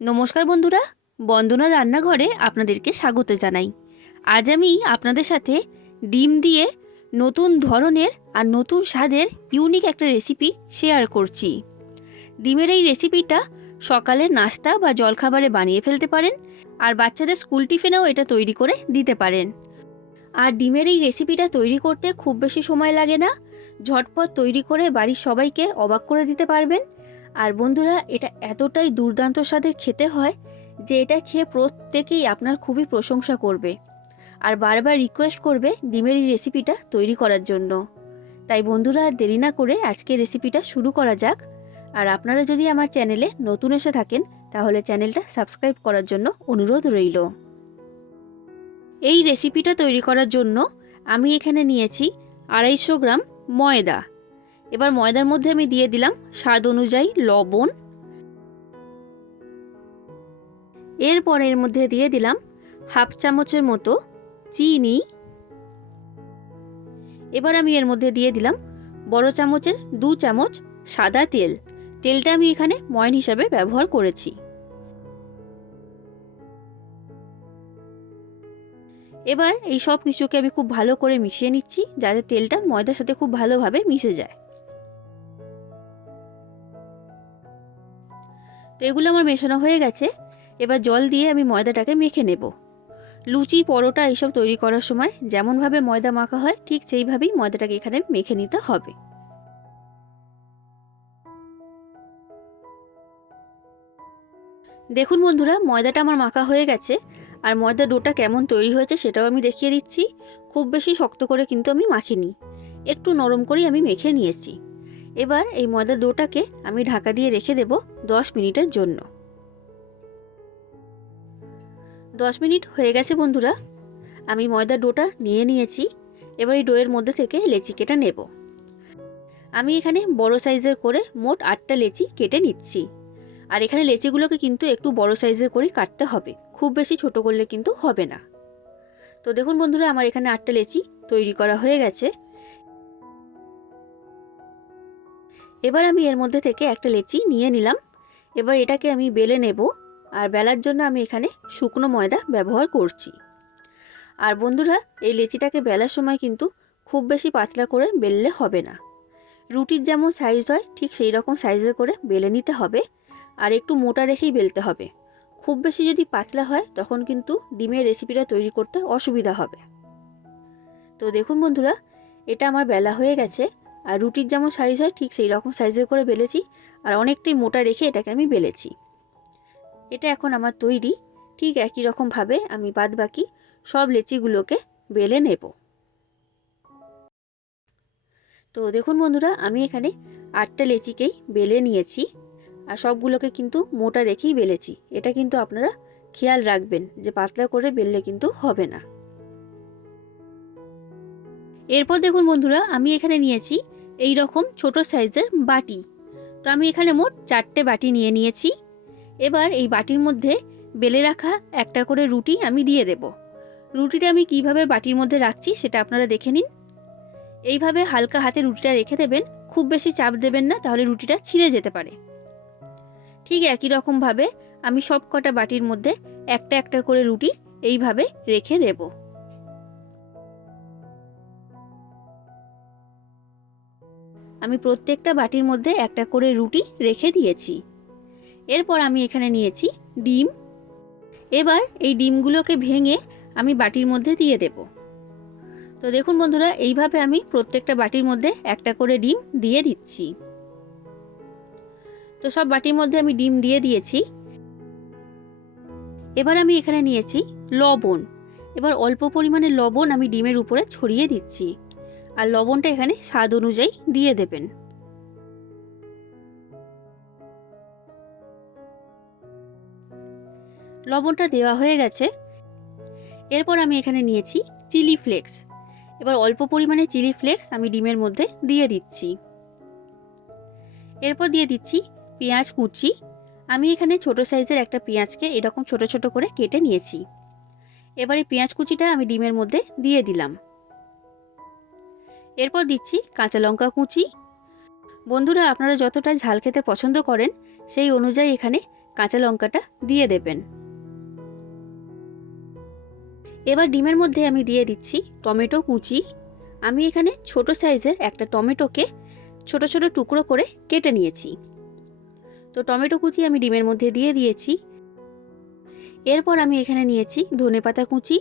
নমস্কার বন্ধুরা, বন্দনা রান্নাঘরে আপনাদেরকে স্বাগত জানাই। আজ আমি আপনাদের সাথে ডিম দিয়ে নতুন ধরনের আর নতুন স্বাদের ইউনিক একটা রেসিপি শেয়ার করছি। ডিমের এই রেসিপিটা সকালের নাস্তা বা জলখাবারে বানিয়ে ফেলতে পারেন আর বাচ্চাদের স্কুল টিফিনেও এটা তৈরি করে দিতে পারেন। আর ডিমের এই রেসিপিটা তৈরি করতে খুব বেশি সময় লাগে না, ঝটপট তৈরি করে বাড়ির সবাইকে অবাক করে দিতে পারবেন। আর বন্ধুরা, এটা এতটাই দুর্দান্ত স্বাদের খেতে হয় যে এটা খেয়ে প্রত্যেকেই আপনার খুবই প্রশংসা করবে আর বারবার রিকোয়েস্ট করবে ডিমের এই রেসিপিটা তৈরি করার জন্য। তাই বন্ধুরা, আর দেরি না করে আজকে রেসিপিটা শুরু করা যাক। আর আপনারা যদি আমার চ্যানেলে নতুন এসে থাকেন, তাহলে চ্যানেলটা সাবস্ক্রাইব করার জন্য অনুরোধ রইল। এই রেসিপিটা তৈরি করার জন্য আমি এখানে নিয়েছি আড়াইশো গ্রাম ময়দা। এবার ময়দার মধ্যে আমি দিয়ে দিলাম স্বাদ অনুযায়ী লবণ। এরপর এর মধ্যে দিয়ে দিলাম হাফ চামচের মতো চিনি। এবার আমি এর মধ্যে দিয়ে দিলাম বড় চামচের দু চামচ সাদা তেল। তেলটা আমি এখানে ময়ন হিসাবে ব্যবহার করেছি। এবার এই সব কিছুকে আমি খুব ভালো করে মিশিয়ে নিচ্ছি যাতে তেলটা ময়দার সাথে খুব ভালোভাবে মিশে যায়। তো এগুলো আমার মেশানো হয়ে গেছে। এবার জল দিয়ে আমি ময়দাটাকে মেখে নেব। লুচি, পরোটা এইসব তৈরি করার সময় যেমনভাবে ময়দা মাখা হয়, ঠিক সেইভাবেই ময়দাটাকে এখানে মেখে নিতে হবে। দেখুন বন্ধুরা, ময়দাটা আমার মাখা হয়ে গেছে আর ময়দা ডোটা কেমন তৈরি হয়েছে সেটাও আমি দেখিয়ে দিচ্ছি। খুব বেশি শক্ত করে কিন্তু আমি মাখিনি। একটু নরম করেই আমি মেখে নিয়েছি। এবার এই ময়দার ডোটাকে আমি ঢাকা দিয়ে রেখে দেব দশ মিনিটের জন্য। দশ মিনিট হয়ে গেছে বন্ধুরা। আমি ময়দার ডোটা নিয়ে নিয়েছি। এবার এই ডোয়ের মধ্যে থেকে লেচি কেটে নেব। আমি এখানে বড় সাইজের করে মোট আটটা লেচি কেটে নিচ্ছি। আর এখানে লেচিগুলোকে কিন্তু একটু বড় সাইজের করে কাটতে হবে। খুব বেশি ছোট করলে কিন্তু হবে না। তো দেখুন বন্ধুরা, আমার এখানে আটটা লেচি তৈরি করা হয়ে গেছে। এবার আমি এর মধ্যে থেকে একটা লেচি নিয়ে নিলাম। এবার এটাকে আমি বেলে নেব আর বেলার জন্য আমি এখানে শুকনো ময়দা ব্যবহার করছি। আর বন্ধুরা, এই লেচিটাকে বেলার সময় কিন্তু খুব বেশি পাতলা করে বেললে হবে না। রুটির যেমন সাইজ হয়, ঠিক সেই রকম সাইজে করে বেলে নিতে হবে আর একটু মোটা রেখেই বেলতে হবে। খুব বেশি যদি পাতলা হয়, তখন কিন্তু ডিমের রেসিপিটা তৈরি করতে অসুবিধা হবে। তো দেখুন বন্ধুরা, এটা আমার বেলা হয়ে গেছে। আর রুটির যেমন সাইজ হয়, ঠিক সেই রকম সাইজে করে বেলেছি। আর অনেকটাই মোটা রেখে এটাকে আমি বেলেছি। এটা এখন আমার তৈরি। ঠিক একই রকমভাবে আমি বাদ বাকি সব লেচিগুলোকে বেলে নেব। তো দেখুন বন্ধুরা, আমি এখানে আটটা লেচিকেই বেলে নিয়েছি। আর সবগুলোকে কিন্তু মোটা রেখেই বেলেছি। এটা কিন্তু আপনারা খেয়াল রাখবেন যে পাতলা করে বেললে কিন্তু হবে না। এরপর দেখুন বন্ধুরা, আমি এখানে নিয়েছি এই রকম ছোট সাইজের বাটি। তো আমি এখানে মোট চারটে বাটি নিয়ে নিয়েছি। এবার এই বাটির মধ্যে বেলে রাখা একটা করে রুটি আমি দিয়ে দেব। রুটিটা আমি কীভাবে বাটির মধ্যে রাখছি সেটা আপনারা দেখে নিন। এইভাবে হালকা হাতে রুটিটা রেখে দেবেন, খুব বেশি চাপ দেবেন না, তাহলে রুটিটা ছিঁড়ে যেতে পারে। ঠিক একই রকমভাবে আমি সব কটা বাটির মধ্যে একটা একটা করে রুটি এইভাবে রেখে দেব। আমি প্রত্যেকটা বাটির মধ্যে একটা করে রুটি রেখে দিয়েছি। এরপর আমি এখানে নিয়েছি ডিম। এবার এই ডিমগুলোকে ভেঙে আমি বাটির মধ্যে দিয়ে দেব। তো দেখুন বন্ধুরা, এইভাবে আমি প্রত্যেকটা বাটির মধ্যে একটা করে ডিম দিয়ে দিচ্ছি। তো সব বাটির মধ্যে আমি ডিম দিয়ে দিয়েছি। এবার আমি এখানে নিয়েছি লবণ। এবার অল্প পরিমাণে লবণ আমি ডিমের উপরে ছড়িয়ে দিচ্ছি। আর লবণটা এখানে স্বাদ অনুযায়ী দিয়ে দেবেন। লবণটা দেওয়া হয়ে গেছে। এরপর আমি এখানে নিয়েছি চিলি ফ্লেক্স। এবার অল্প পরিমাণে চিলি ফ্লেক্স আমি ডিমের মধ্যে দিয়ে দিচ্ছি। এরপর দিয়ে দিচ্ছি পেঁয়াজ কুচি। আমি এখানে ছোট সাইজের একটা পেঁয়াজকে এরকম ছোট ছোট করে কেটে নিয়েছি। এবার পেঁয়াজ কুচিটা আমি ডিমের মধ্যে দিয়ে দিলাম। এরপর দিচ্ছি কাঁচা লঙ্কা কুচি। বন্ধুরা, আপনারা যতটা ঝাল খেতে পছন্দ করেন, সেই অনুযায়ী এখানে কাঁচা লঙ্কাটা দিয়ে দেবেন। এবার ডিমের মধ্যে আমি দিয়ে দিচ্ছি টমেটো কুচি। আমি এখানে ছোট সাইজের একটা টমেটোকে ছোট ছোট টুকরো করে কেটে নিয়েছি। তো টমেটো কুচি আমি ডিমের মধ্যে দিয়ে দিয়েছি। এরপর আমি এখানে নিয়েছি ধনেপাতা কুচি।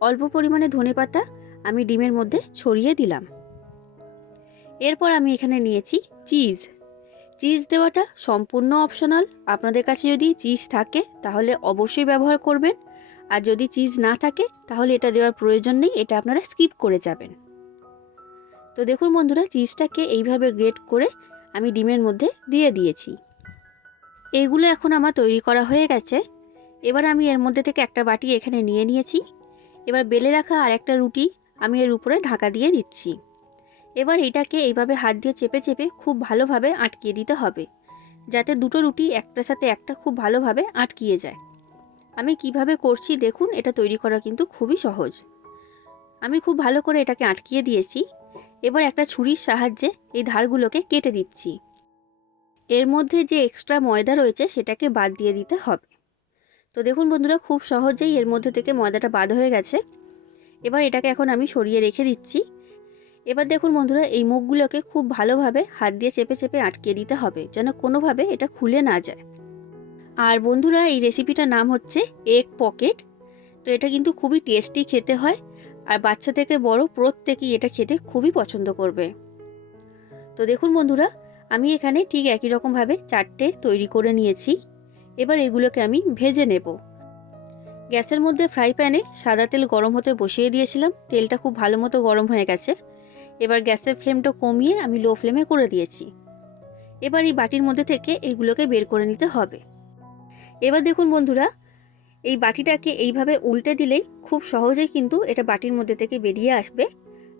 অল্প পরিমাণে ধনেপাতা আমি ডিমের মধ্যে ছড়িয়ে দিলাম। এরপর আমি এখানে নিয়েছি চিজ। চিজ দেওয়াটা সম্পূর্ণ অপশনাল। আপনাদের কাছে যদি চিজ থাকে, তাহলে অবশ্যই ব্যবহার করবেন। আর যদি চিজ না থাকে, তাহলে এটা দেওয়ার প্রয়োজন নেই, এটা আপনারা স্কিপ করে যাবেন। তো দেখুন বন্ধুরা, চিজটাকে এইভাবে গ্রেট করে আমি ডিমের মধ্যে দিয়ে দিয়েছি। এইগুলো এখন আমার তৈরি করা হয়ে গেছে। এবার আমি এর মধ্যে থেকে একটা বাটি এখানে নিয়ে নিয়েছি। এবার বেলে রাখা আর একটা রুটি আমি এর উপরে ঢাকা দিয়ে দিচ্ছি। এবার এটাকে এইভাবে হাত দিয়ে চেপে চেপে খুব ভালোভাবে আটকিয়ে দিতে হবে, যাতে দুটো রুটি একটার সাথে একটা খুব ভালোভাবে আটকিয়ে যায়। আমি কীভাবে করছি দেখুন, এটা তৈরি করা কিন্তু খুবই সহজ। আমি খুব ভালো করে এটাকে আটকিয়ে দিয়েছি, এবার একটা ছুরির সাহায্যে এই ধারগুলোকে কেটে দিচ্ছি। এর মধ্যে যে এক্সট্রা ময়দা রয়েছে সেটাকে বাদ দিয়ে দিতে হবে। তো দেখুন বন্ধুরা, খুব সহজেই এর মধ্যে থেকে ময়দাটা বাদ হয়ে গেছে। এবার এটাকে এখন আমি সরিয়ে রেখে দিচ্ছি। এবার দেখুন বন্ধুরা, এই মুখগুলোকে খুব ভালোভাবে হাত দিয়ে চেপে চেপে আটকে দিতে হবে, যেন কোনোভাবে এটা খুলে না যায়। আর বন্ধুরা, এই রেসিপিটার নাম হচ্ছে এগ পকেট তো এটা কিন্তু খুবই টেস্টি খেতে হয়, আর বাচ্চা থেকে বড় প্রত্যেকেই এটা খেতে খুবই পছন্দ করবে। তো দেখুন বন্ধুরা, আমি এখানে ঠিক একই রকমভাবে চারটে তৈরি করে নিয়েছি। এবার এগুলোকে আমি ভেজে নেব। গ্যাসের মধ্যে ফ্রাই প্যানে সাদা তেল গরম হতে বসিয়ে দিয়েছিলাম। তেলটা খুব ভালো মতো গরম হয়ে গেছে। এবার গ্যাসের ফ্লেমটা কমিয়ে আমি লো ফ্লেমে করে দিয়েছি। এবার এই বাটির মধ্যে থেকে এইগুলোকে বের করে নিতে হবে। এবার দেখুন বন্ধুরা, এই বাটিটাকে এইভাবে উল্টে দিলেই খুব সহজেই কিন্তু এটা বাটির মধ্যে থেকে বেরিয়ে আসবে।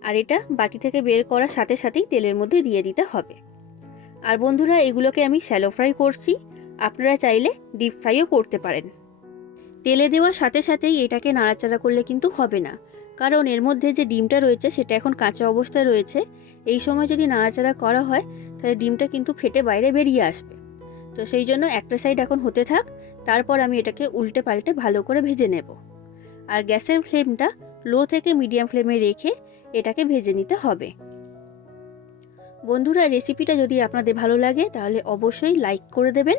আর এটা বাটি থেকে বের করার সাথে সাথেই তেলের মধ্যে দিয়ে দিতে হবে। আর বন্ধুরা, এগুলোকে আমি স্যালো ফ্রাই করছি। আপনারা চাইলে ডিপ ফ্রাইও করতে পারেন। তেলে দেওয়ার সাথে সাথেই এটাকে নাড়াচাড়া করলে কিন্তু হবে না। কারণ এর মধ্যে যে ডিমটা রয়েছে, সেটা এখন কাঁচা অবস্থায় রয়েছে। এই সময় যদি নাড়াচাড়া করা হয়, তাহলে ডিমটা কিন্তু ফেটে বাইরে বেরিয়ে আসবে। তো সেই জন্য একটা সাইড এখন হতে থাক, তারপর আমি এটাকে উল্টে পাল্টে ভালো করে ভেজে নেব। আর গ্যাসের ফ্লেমটা লো থেকে মিডিয়াম ফ্লেমে রেখে এটাকে ভেজে নিতে হবে। বন্ধুরা, রেসিপিটা যদি আপনাদের ভালো লাগে, তাহলে অবশ্যই লাইক করে দেবেন।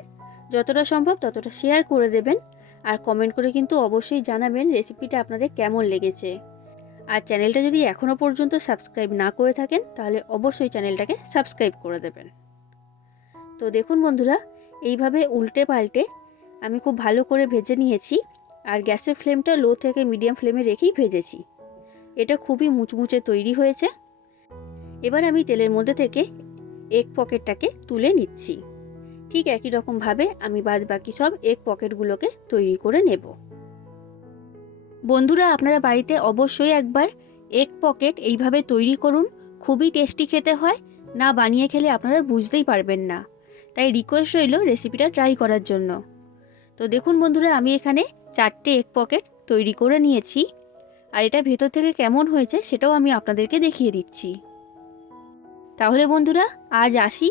যতটা সম্ভব ততটা শেয়ার করে দেবেন। আর কমেন্ট করে কিন্তু অবশ্যই জানাবেন রেসিপিটা আপনাদের কেমন লেগেছে। আর চ্যানেলটা যদি এখনও পর্যন্ত সাবস্ক্রাইব না করে থাকেন, তাহলে অবশ্যই চ্যানেলটাকে সাবস্ক্রাইব করে দেবেন। তো দেখুন বন্ধুরা, এইভাবে উল্টে পাল্টে আমি খুব ভালো করে ভেজে নিয়েছি আর গ্যাসের ফ্লেমটা লো থেকে মিডিয়াম ফ্লেমে রেখেই ভেজেছি। এটা খুবই মুচমুচে তৈরি হয়েছে। এবার আমি তেলের মধ্যে থেকে এক পকেটটাকে তুলে নিচ্ছি। ঠিক একই রকমভাবে আমি বাদ বাকি সব এগ পকেটগুলোকে তৈরি করে নেব। বন্ধুরা, আপনারা বাড়িতে অবশ্যই একবার এক পকেট এইভাবে তৈরি করুন। খুবই টেস্টি খেতে হয়, না বানিয়ে খেলে আপনারা বুঝতেই পারবেন না। তাই রিকোয়েস্ট রইল রেসিপিটা ট্রাই করার জন্য। তো দেখুন বন্ধুরা, আমি এখানে চারটে এক পকেট তৈরি করে নিয়েছি। আর এটা ভেতর থেকে কেমন হয়েছে সেটাও আমি আপনাদেরকে দেখিয়ে দিচ্ছি। তাহলে বন্ধুরা, আজ আসি।